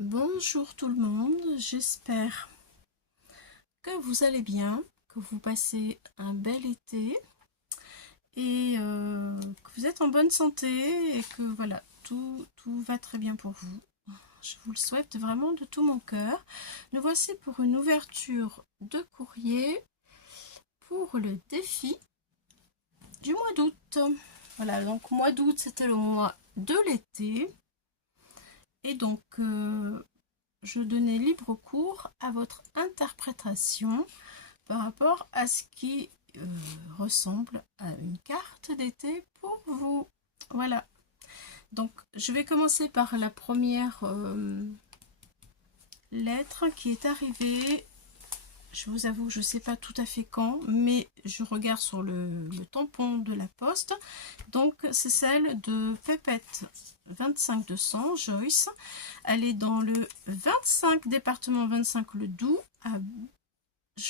Bonjour tout le monde, j'espère que vous allez bien, que vous passez un bel été et que vous êtes en bonne santé et que voilà, tout va très bien pour vous. Je vous le souhaite vraiment de tout mon cœur. Nous voici pour une ouverture de courrier pour le défi du mois d'août. Voilà, donc mois d'août, c'était le mois de l'été. Et donc, je donnais libre cours à votre interprétation par rapport à ce qui ressemble à une carte d'été pour vous. Voilà. Donc, je vais commencer par la première lettre qui est arrivée. Je vous avoue, je ne sais pas tout à fait quand, mais je regarde sur le tampon de la poste. Donc, c'est celle de Pépette 25 Joyce. Elle est dans le 25, département 25, le Doubs, à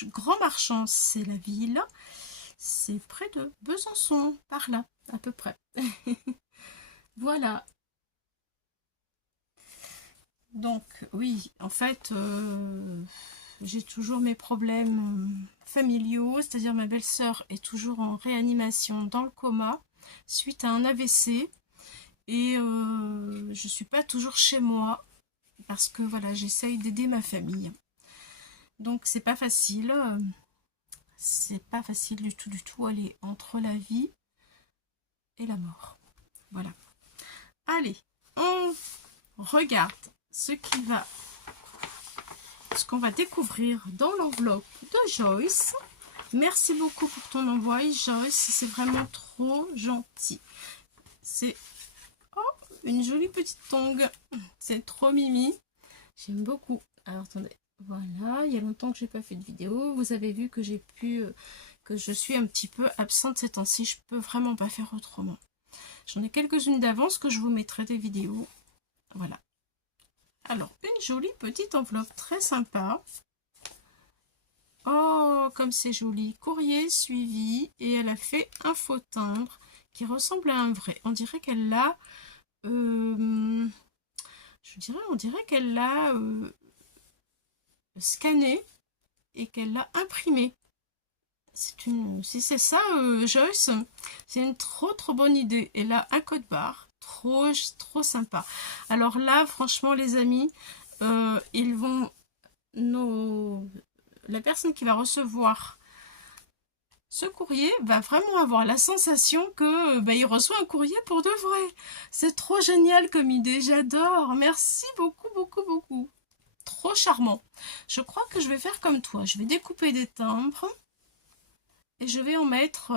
Grand Marchand, c'est la ville. C'est près de Besançon, par là, à peu près. Voilà. Donc, oui, en fait, j'ai toujours mes problèmes familiaux, c'est-à-dire ma belle-sœur est toujours en réanimation dans le coma suite à un AVC et je suis pas toujours chez moi parce que voilà, j'essaye d'aider ma famille. Donc c'est pas facile du tout, elle est entre la vie et la mort. Voilà. Allez, on regarde ce qu'on va découvrir dans l'enveloppe de Joyce. Merci beaucoup pour ton envoi, Joyce. C'est vraiment trop gentil. C'est une jolie petite tongue. C'est trop mimi. J'aime beaucoup. Alors attendez, voilà. Il y a longtemps que j'ai pas fait de vidéo. Vous avez vu que que je suis un petit peu absente ces temps-ci. Je peux vraiment pas faire autrement. J'en ai quelques-unes d'avance que je vous mettrai des vidéos. Voilà. Alors, une jolie petite enveloppe très sympa. Oh, comme c'est joli. Courrier suivi. Et elle a fait un faux timbre qui ressemble à un vrai. On dirait qu'elle l'a... on dirait qu'elle l'a scanné et qu'elle l'a imprimé. Si c'est ça, Joyce, c'est une trop bonne idée. Elle a un code barre. Trop sympa. Alors là, franchement, les amis, ils vont... La personne qui va recevoir ce courrier va vraiment avoir la sensation que il reçoit un courrier pour de vrai. C'est trop génial comme idée, j'adore. Merci beaucoup. Trop charmant. Je crois que je vais faire comme toi. Je vais découper des timbres et je vais en mettre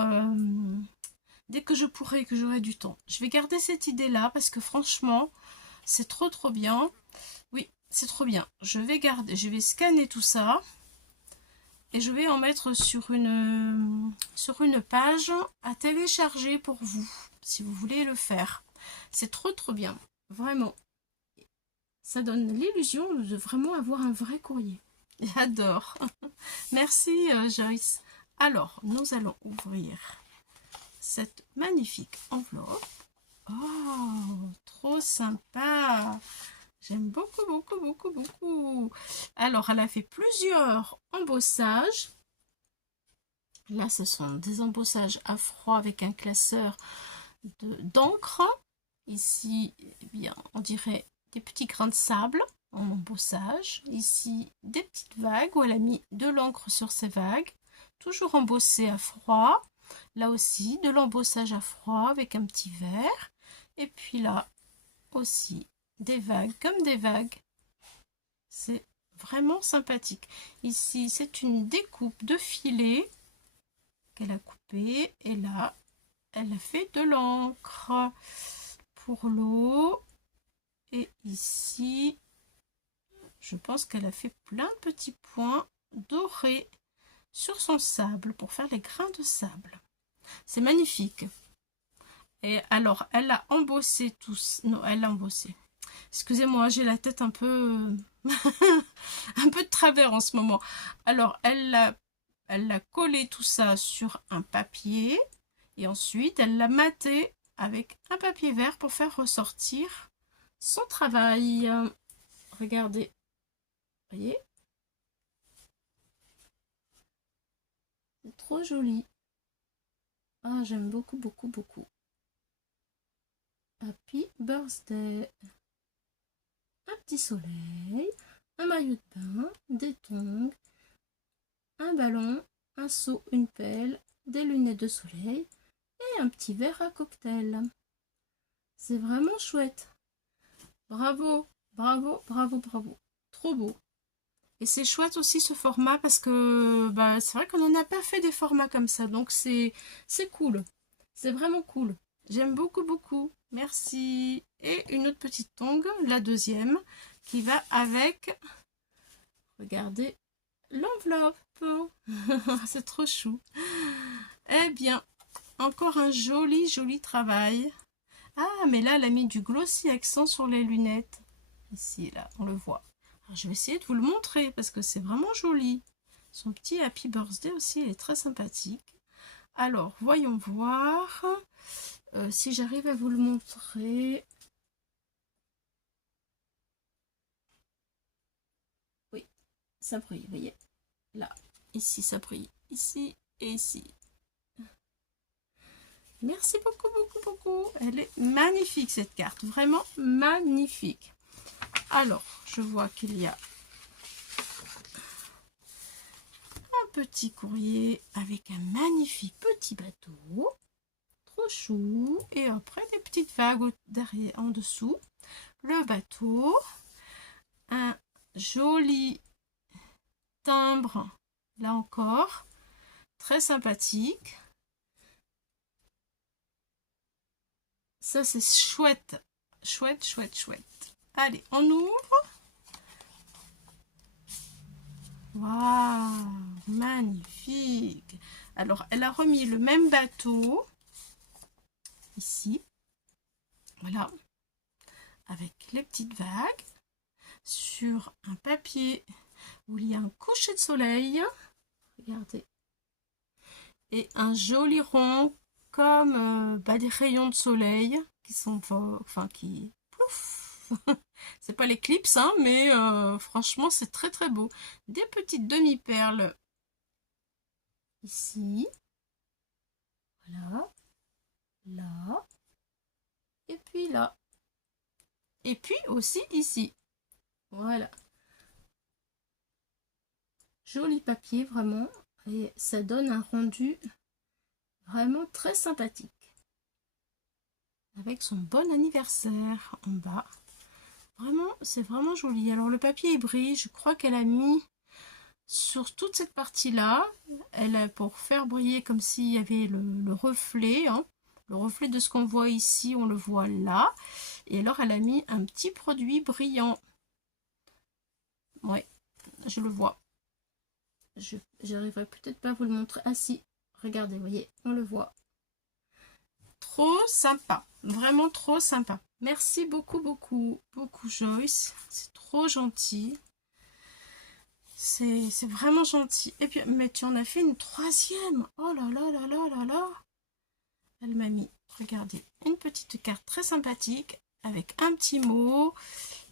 dès que je pourrai, que j'aurai du temps. Je vais garder cette idée-là parce que franchement, c'est trop bien. Oui, c'est trop bien. Je vais scanner tout ça. Et je vais en mettre sur une page à télécharger pour vous, si vous voulez le faire. C'est trop bien, vraiment. Ça donne l'illusion de vraiment avoir un vrai courrier. J'adore. Merci Joyce. Alors, nous allons ouvrir cette magnifique enveloppe. Oh, trop sympa. J'aime beaucoup. Alors, elle a fait plusieurs embossages. Là, ce sont des embossages à froid avec un classeur d'encre. Ici, eh bien, on dirait des petits grains de sable en embossage. Ici, des petites vagues où elle a mis de l'encre sur ces vagues. Toujours embossé à froid. Là aussi, de l'embossage à froid avec un petit verre. Et puis là aussi, des vagues comme des vagues. C'est vraiment sympathique. Ici, c'est une découpe de filet qu'elle a coupé et là, elle a fait de l'encre pour l'eau. Et ici, je pense qu'elle a fait plein de petits points dorés sur son sable pour faire les grains de sable. C'est magnifique. Et alors, elle a embossé tous. Non, elle a embossé. Excusez-moi, j'ai la tête un peu un peu de travers en ce moment. Alors, elle a collé tout ça sur un papier et ensuite elle l'a maté avec un papier vert pour faire ressortir son travail. regardez. Voyez? C'est trop joli. Ah, j'aime beaucoup, beaucoup, beaucoup. Happy birthday. Un petit soleil, un maillot de bain, des tongs, un ballon, un seau, une pelle, des lunettes de soleil et un petit verre à cocktail. C'est vraiment chouette. Bravo, bravo, bravo, bravo. Trop beau. Et c'est chouette aussi ce format parce que bah, c'est vrai qu'on n'en a pas fait des formats comme ça. Donc c'est cool. C'est vraiment cool. J'aime beaucoup, beaucoup. Merci. Et une autre petite tongue, la deuxième, qui va avec, regardez, l'enveloppe. C'est trop chou. Eh bien, encore un joli, joli travail. Ah, mais là, elle a mis du glossy accent sur les lunettes. Ici, là, on le voit. Alors, je vais essayer de vous le montrer parce que c'est vraiment joli. Son petit Happy Birthday aussi, il est très sympathique. Alors, voyons voir si j'arrive à vous le montrer. Oui, ça brille, vous voyez. Là, ici, ça brille. Ici et ici. Merci beaucoup, beaucoup, beaucoup. Elle est magnifique, cette carte. Vraiment magnifique. Alors, je vois qu'il y a un petit courrier avec un magnifique petit bateau. Trop chou. Et après, des petites vagues derrière, en dessous. Le bateau. Un joli timbre, là encore. Très sympathique. Ça, c'est chouette. Chouette, chouette, chouette. Allez, on ouvre. Waouh, magnifique. Alors, elle a remis le même bateau. Ici. Voilà. Avec les petites vagues. Sur un papier où il y a un coucher de soleil. Regardez. Et un joli rond comme des rayons de soleil qui sont, enfin, qui, plouf, c'est pas l'éclipse, hein, mais franchement, c'est très très beau. Des petites demi-perles ici, voilà, là, et puis là, et puis aussi ici, voilà. Joli papier vraiment, et ça donne un rendu vraiment très sympathique. Avec son bon anniversaire en bas. Vraiment, c'est vraiment joli. Alors le papier il brille, je crois qu'elle a mis sur toute cette partie-là, elle a pour faire briller comme s'il y avait le reflet, hein. Le reflet de ce qu'on voit ici, on le voit là. Et alors elle a mis un petit produit brillant. Ouais, je le vois. J'arriverai peut-être pas à vous le montrer. Ah si, regardez, vous voyez, on le voit. Trop sympa, vraiment trop sympa. Merci beaucoup, beaucoup, beaucoup Joyce. C'est trop gentil. C'est vraiment gentil. Et puis, mais tu en as fait une troisième. Oh là là là là là là. Elle m'a mis, regardez, une petite carte très sympathique avec un petit mot.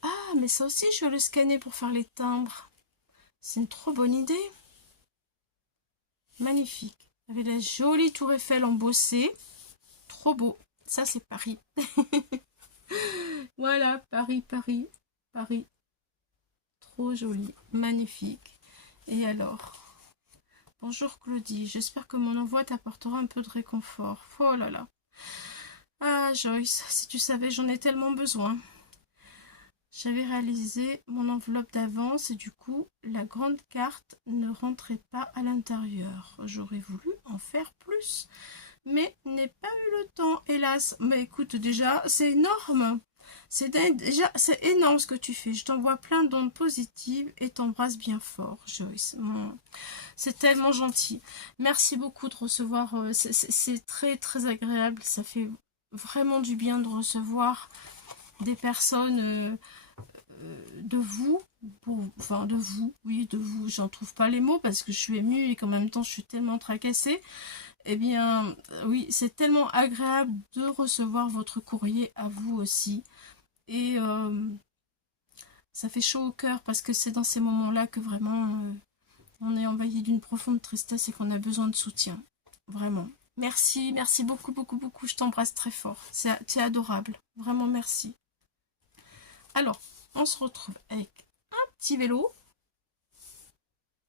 Ah, mais ça aussi, je vais le scanner pour faire les timbres. C'est une trop bonne idée. Magnifique. Avec la jolie tour Eiffel embossée. Trop beau. Ça, c'est Paris. Voilà, Paris, Paris, Paris. Trop joli, magnifique. Et alors, bonjour Claudie, j'espère que mon envoi t'apportera un peu de réconfort. Oh là là. Ah Joyce, si tu savais, j'en ai tellement besoin. J'avais réalisé mon enveloppe d'avance et du coup, la grande carte ne rentrait pas à l'intérieur. J'aurais voulu en faire plus, mais n'ai pas eu le temps, hélas. Mais écoute, déjà, c'est énorme. C'est énorme ce que tu fais. Je t'envoie plein d'ondes positives et t'embrasse bien fort, Joyce. C'est tellement gentil. Merci beaucoup de recevoir. C'est très très agréable. Ça fait vraiment du bien de recevoir des personnes de vous. Enfin, de vous. Oui, de vous. J'en trouve pas les mots parce que je suis émue et qu'en même temps, je suis tellement tracassée. Eh bien, oui, c'est tellement agréable de recevoir votre courrier à vous aussi. Et Ça fait chaud au cœur parce que c'est dans ces moments-là que vraiment on est envahi d'une profonde tristesse et qu'on a besoin de soutien. Vraiment. Merci, merci beaucoup, beaucoup, beaucoup. Je t'embrasse très fort. Tu es adorable. Vraiment, merci. Alors, on se retrouve avec un petit vélo.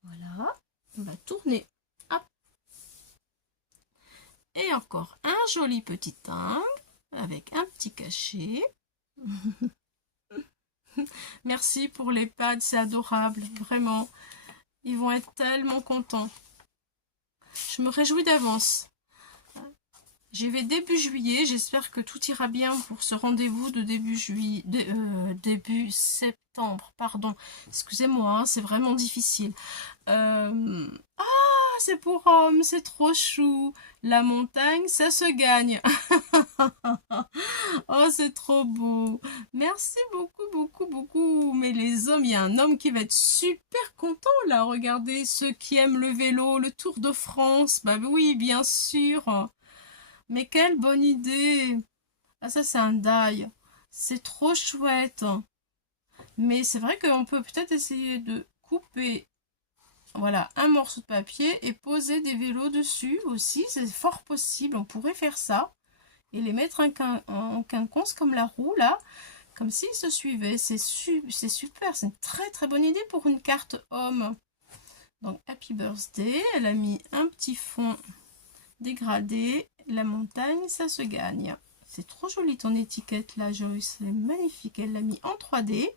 Voilà. On va tourner. Hop. Et encore un joli petit timbre avec un petit cachet. Merci pour les pads, c'est adorable. Vraiment. Ils vont être tellement contents. Je me réjouis d'avance. J'y vais début juillet. J'espère que tout ira bien pour ce rendez-vous de début juillet, début septembre. Pardon. Excusez-moi, hein, c'est vraiment difficile. Ah, c'est pour homme, c'est trop chou. La montagne, ça se gagne. Oh, c'est trop beau. Merci beaucoup, beaucoup, beaucoup. Mais les hommes, il y a un homme qui va être super content là. Regardez, ceux qui aiment le vélo, le Tour de France. Bah oui, bien sûr. Mais quelle bonne idée. Ah, ça, c'est un die. C'est trop chouette. Mais c'est vrai qu'on peut peut-être essayer de couper, voilà, un morceau de papier et poser des vélos dessus aussi. C'est fort possible. On pourrait faire ça. Et les mettre en quinconce comme la roue là, comme s'ils se suivaient. C'est super, c'est une très très bonne idée pour une carte homme. Donc Happy Birthday, elle a mis un petit fond dégradé, la montagne ça se gagne. C'est trop joli ton étiquette là Joyce, c'est magnifique, elle l'a mis en 3D.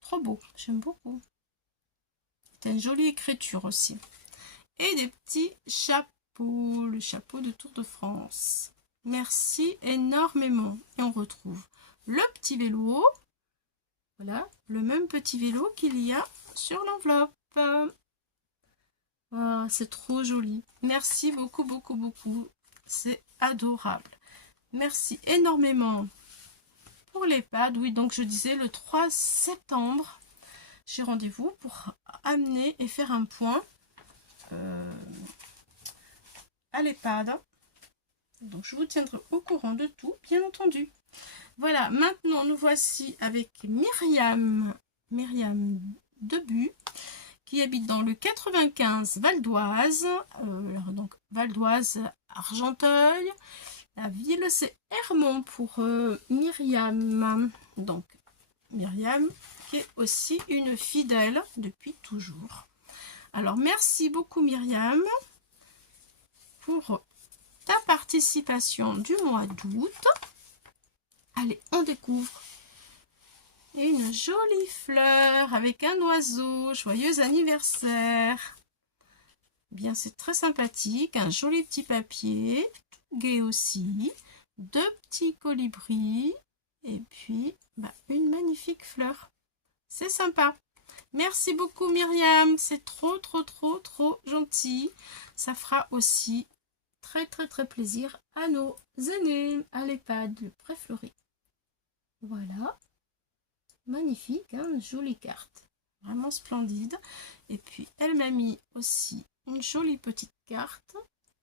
Trop beau, j'aime beaucoup. C'est une jolie écriture aussi. Et des petits chapeaux, le chapeau de Tour de France. Merci énormément. Et on retrouve le petit vélo. Voilà, le même petit vélo qu'il y a sur l'enveloppe. Oh, c'est trop joli. Merci beaucoup, beaucoup, beaucoup. C'est adorable. Merci énormément pour les pads. Oui, donc je disais le 3 septembre, j'ai rendez-vous pour amener et faire un point à l'EHPAD. Donc je vous tiendrai au courant de tout, bien entendu. Voilà, maintenant nous voici avec Myriam Debu, qui habite dans le 95 Val d'Oise. Donc Val d'Oise, Argenteuil. La ville c'est Hermont pour Myriam. Donc Myriam qui est aussi une fidèle depuis toujours. Alors merci beaucoup Myriam pour ta participation du mois d'août. Allez, on découvre. Et une jolie fleur avec un oiseau. Joyeux anniversaire. Bien, c'est très sympathique. Un joli petit papier. Tout gai aussi. Deux petits colibris. Et puis, une magnifique fleur. C'est sympa. Merci beaucoup Myriam. C'est trop, trop, trop, trop gentil. Ça fera aussi très très très plaisir à nos aînés à l'EHPAD, le Pré-Fleury. Voilà, magnifique, hein, jolie carte, vraiment splendide. Et puis elle m'a mis aussi une jolie petite carte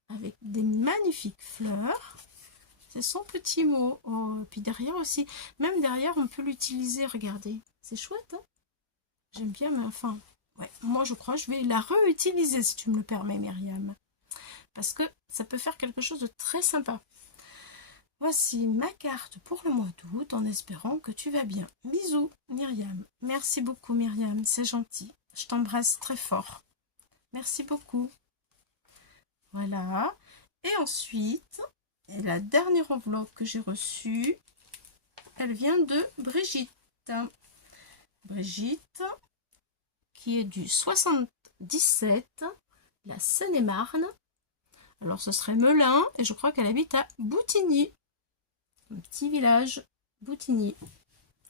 avec des magnifiques fleurs. C'est son petit mot. Oh, et puis derrière aussi, même derrière on peut l'utiliser, regardez, c'est chouette, hein. J'aime bien, mais enfin, ouais, moi je crois que je vais la réutiliser si tu me le permets Myriam. Parce que ça peut faire quelque chose de très sympa. Voici ma carte pour le mois d'août en espérant que tu vas bien. Bisous Myriam. Merci beaucoup Myriam, c'est gentil. Je t'embrasse très fort. Merci beaucoup. Voilà. Et ensuite, la dernière enveloppe que j'ai reçue, elle vient de Brigitte. Brigitte, qui est du 77, la Seine-et-Marne. Alors ce serait Melun et je crois qu'elle habite à Boutigny. Un petit village Boutigny.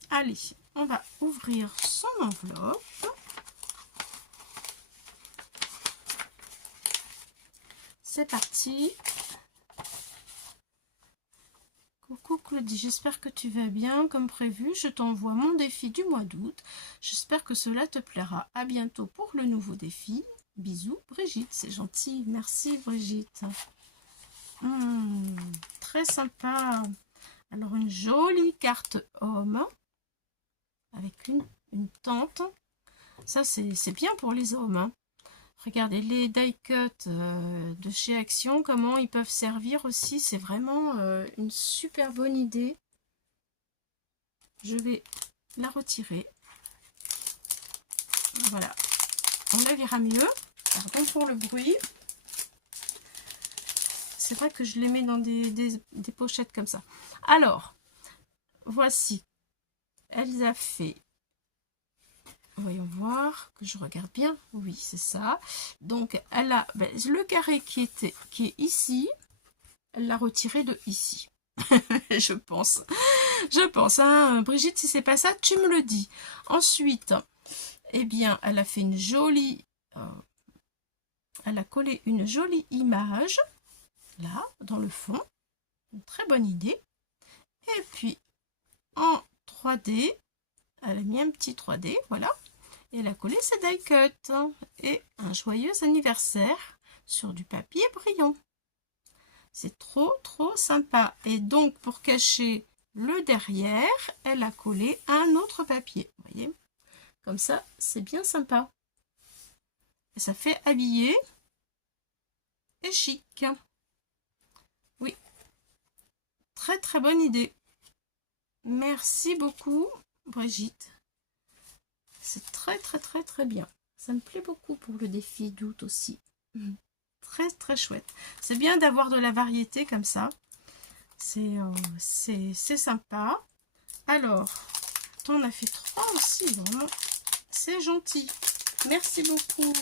Allez, on va ouvrir son enveloppe. C'est parti. Coucou Claudie, j'espère que tu vas bien. Comme prévu, je t'envoie mon défi du mois d'août. J'espère que cela te plaira. À bientôt pour le nouveau défi. Bisous Brigitte, c'est gentil. Merci Brigitte. Très sympa. Alors une jolie carte homme avec une une tente. Ça, c'est bien pour les hommes, hein. Regardez les die cut de chez Action, comment ils peuvent servir aussi. C'est vraiment une super bonne idée. Je vais la retirer. Voilà. On la verra mieux. Pardon pour le bruit. C'est vrai que je les mets dans des pochettes comme ça. Alors, voici. Elle a fait... Voyons voir, que je regarde bien. Oui, c'est ça. Donc, elle a le carré qui est ici. Elle l'a retiré de ici. Je pense. Je pense. Hein, Brigitte, si c'est pas ça, tu me le dis. Ensuite, eh bien, elle a fait une jolie... elle a collé une jolie image. Là, dans le fond. Une très bonne idée. Et puis, en 3D, elle a mis un petit 3D, voilà. Et elle a collé ses die cut et un joyeux anniversaire sur du papier brillant. C'est trop sympa. Et donc pour cacher le derrière, elle a collé un autre papier. Vous voyez, comme ça, c'est bien sympa. Et ça fait habillé et chic. Oui, très bonne idée. Merci beaucoup, Brigitte. C'est très bien. Ça me plaît beaucoup pour le défi d'août aussi. Très chouette. C'est bien d'avoir de la variété comme ça. C'est sympa. Alors, on a fait 3 aussi, vraiment. C'est gentil. Merci beaucoup.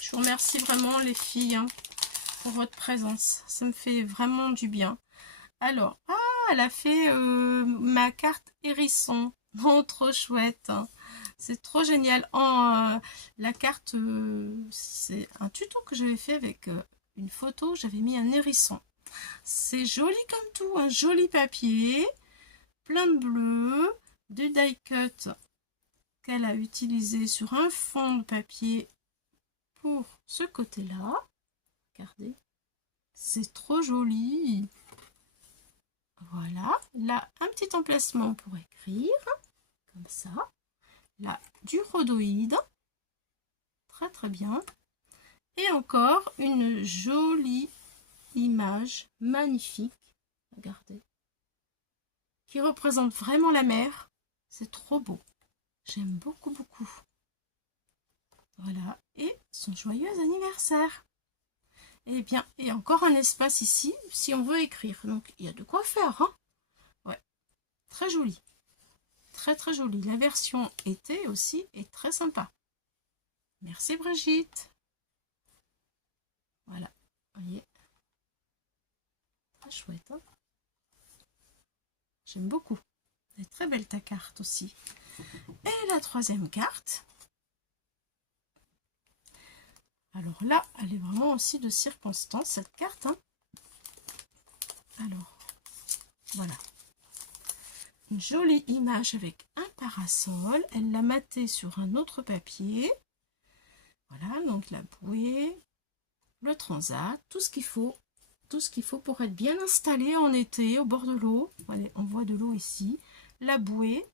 Je vous remercie vraiment les filles hein, pour votre présence. Ça me fait vraiment du bien. Alors, elle a fait ma carte hérisson. Oh, trop chouette. C'est trop génial. La carte, c'est un tuto que j'avais fait avec une photo. J'avais mis un hérisson. C'est joli comme tout. Un joli papier. Plein de bleu. Du die cut qu'elle a utilisé sur un fond de papier pour ce côté-là. Regardez. C'est trop joli. Voilà, là un petit emplacement pour écrire, comme ça. Là du rhodoïde, très bien. Et encore une jolie image magnifique, regardez, qui représente vraiment la mer. C'est trop beau, j'aime beaucoup. Voilà, et son joyeux anniversaire. Et bien, et encore un espace ici, si on veut écrire. Donc, il y a de quoi faire, hein. Ouais, très joli. Très joli. La version été aussi est très sympa. Merci Brigitte. Voilà, vous voyez. Très chouette, hein. J'aime beaucoup. Elle est très belle ta carte aussi. Et la troisième carte. Alors là, elle est vraiment aussi de circonstance, cette carte. Hein. Alors, voilà. Une jolie image avec un parasol. Elle l'a maté sur un autre papier. Voilà, donc la bouée, le transat, tout ce qu'il faut. Tout ce qu'il faut pour être bien installé en été au bord de l'eau. Allez, on voit de l'eau ici. La bouée.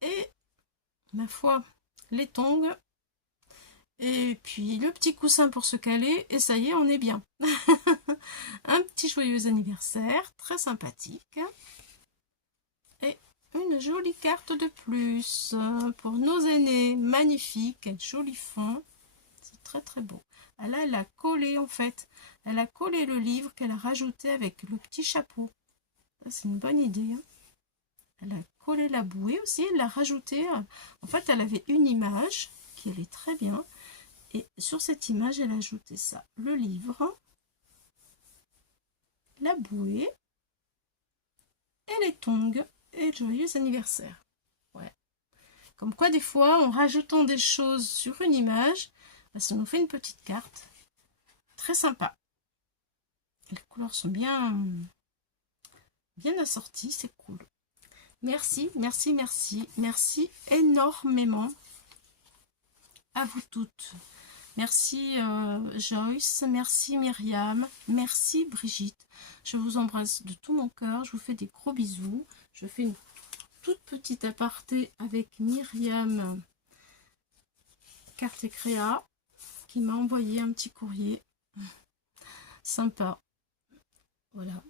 Et, ma foi, les tongs. Et puis le petit coussin pour se caler. Et ça y est, on est bien. Un petit joyeux anniversaire. Très sympathique. Et une jolie carte de plus pour nos aînés. Magnifique. Quel joli fond. C'est très beau. Là, elle a collé en fait. Elle a collé le livre qu'elle a rajouté avec le petit chapeau. C'est une bonne idée. Hein. Elle a collé la bouée aussi. Elle l'a rajouté. En fait, elle avait une image qui allait très bien. Et sur cette image, elle a ajouté ça. Le livre. La bouée. Et les tongs. Et le joyeux anniversaire. Ouais. Comme quoi, des fois, en rajoutant des choses sur une image, ça nous fait une petite carte. Très sympa. Les couleurs sont bien assorties, c'est cool. Merci énormément à vous toutes. Merci Joyce, merci Myriam, merci Brigitte. Je vous embrasse de tout mon cœur, je vous fais des gros bisous. Je fais une toute petite aparté avec Myriam Carte et Créa qui m'a envoyé un petit courrier sympa. Voilà.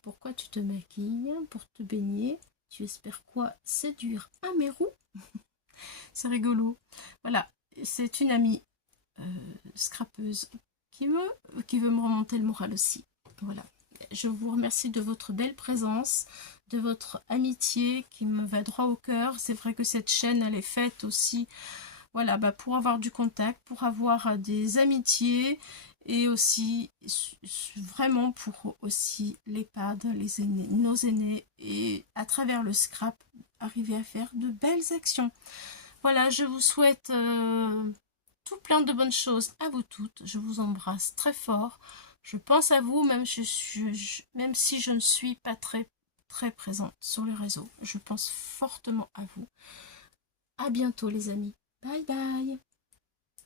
Pourquoi tu te maquilles? Pour te baigner. Tu espères quoi? Séduire un mérou? C'est rigolo. Voilà. C'est une amie scrapeuse qui veut me remonter le moral aussi. Voilà. Je vous remercie de votre belle présence, de votre amitié qui me va droit au cœur. C'est vrai que cette chaîne, elle est faite aussi, voilà, pour avoir du contact, pour avoir des amitiés et aussi vraiment pour aussi l'EHPAD, les aînés, nos aînés, et à travers le scrap, arriver à faire de belles actions. Voilà, je vous souhaite tout plein de bonnes choses à vous toutes. Je vous embrasse très fort. Je pense à vous, même si je ne suis pas très présente sur les réseaux. Je pense fortement à vous. À bientôt les amis. Bye bye.